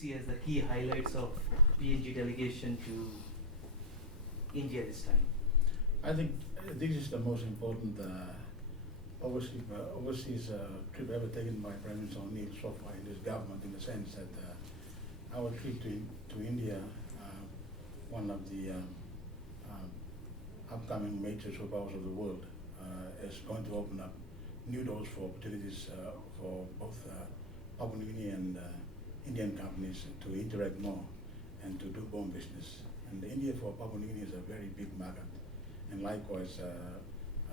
see as the key highlights of PNG delegation to India this time? I think this is the most important overseas trip ever taken by Prime Minister O'Neill so far in this government, in the sense that our trip to India, one of the upcoming major superpowers of the world, is going to open up new doors for opportunities for both Papua New Guinea and Indian companies to interact more and to do more business. And India for Papua New Guinea is a very big market, and likewise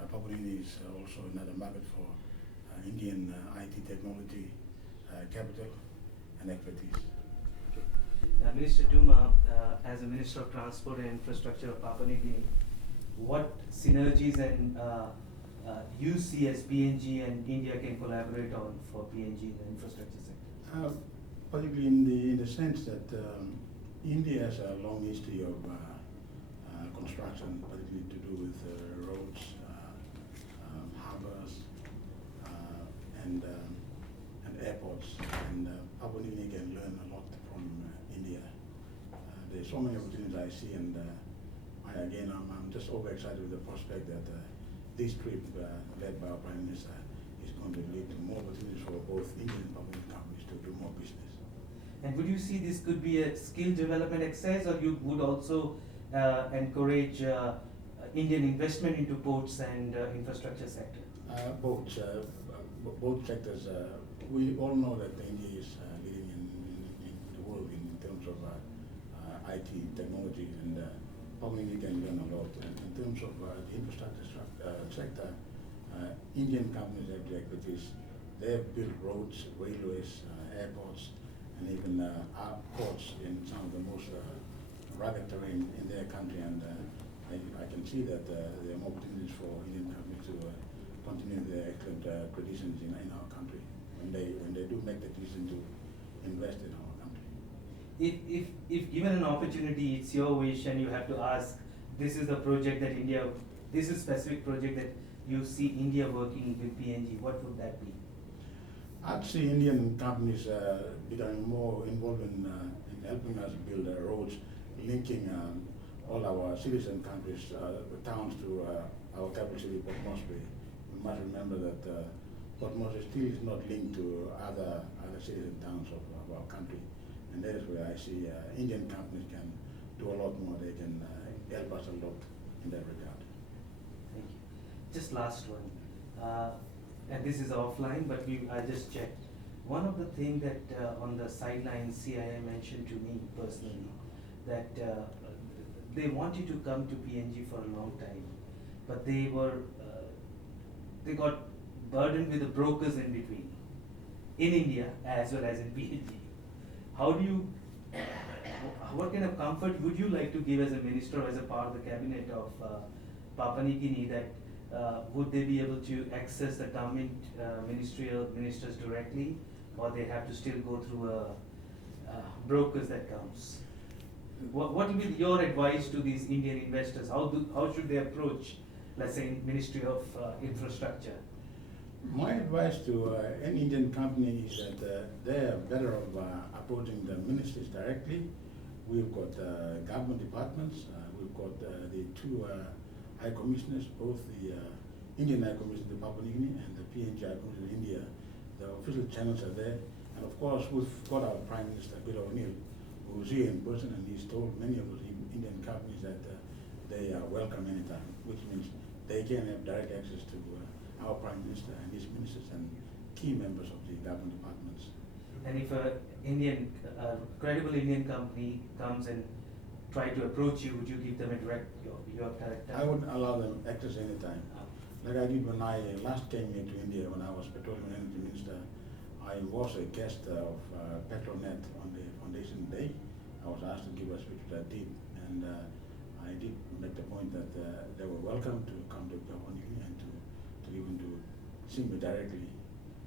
Papua New Guinea is also another market for Indian IT technology, capital and expertise. Minister Duma, as a Minister of Transport and Infrastructure of Papua New Guinea, what synergies and you see as PNG and India can collaborate on for PNG in the infrastructure sector? Particularly in the sense that India has a long history of construction, particularly to do with roads, harbors, and airports. And Papua New Guinea can learn a lot from India. There's so many opportunities I see, and I'm just overexcited with the prospect that this trip led by our Prime Minister is going to lead to more opportunities for both Indian and Papua New Guinea companies to do more business. And would you see this could be a skill development exercise, or you would also encourage Indian investment into ports and infrastructure sector? Both sectors. We all know that India is leading in the world in terms of IT technology, and Papua New Guinea can learn a lot. And in terms of the infrastructure sector, Indian companies have the expertise. They have built roads, railways, airports, and even ports in some of the most rugged terrain in their country. And I can see that there are more opportunities for Indian companies to continue their excellent traditions in our country when they do make the decision to invest in our country. If given an opportunity, it's your wish, and you have to ask, this is the project that India, this is specific project that you see India working with PNG, what would that be? I'd see Indian companies becoming more involved in helping us build roads, linking all our citizen countries, towns to our capital city, Port Moresby. We must remember that Port Moresby still is not linked to other citizen towns of our country. And that is where I see Indian companies can do a lot more. They can help us a lot in that regard. Thank you. Just last one. And this is offline, but I just checked. One of the things that on the sidelines CIA mentioned to me personally, that they wanted to come to PNG for a long time, but they got burdened with the brokers in between, in India as well as in PNG. What kind of comfort would you like to give as a minister or as a part of the cabinet of Papua New Guinea, that would they be able to access the government ministers directly, or they have to still go through brokers that comes? What would be your advice to these Indian investors? How should they approach, let's say, Ministry of Infrastructure? My advice to any Indian company is that they are better off approaching the ministries directly. We've got government departments. We've got the two High Commissioners, both the Indian High Commissioner of Papua New Guinea and the PNG High Commissioner of India. The official channels are there. And of course, we've got our Prime Minister, Peter O'Neill, who's here in person, and he's told many of those Indian companies that they are welcome anytime, which means they can have direct access to our Prime Minister and his ministers and key members of the government departments. And if a credible Indian company comes and try to approach you, would you give them a direct your direct? I would allow them access anytime. Like I did when I last came here to India when I was Petroleum and Energy Minister. I was a guest of Petronet on the foundation day. I was asked to give a speech, which I did, and I did make the point that they were welcome to come to Papua New Guinea and to even to see me directly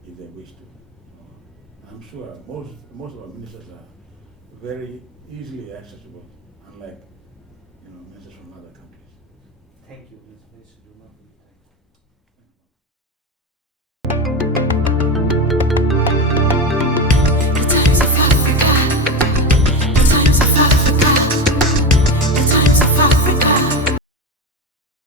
if they wish to. I'm sure most of our ministers are very easily accessible, unlike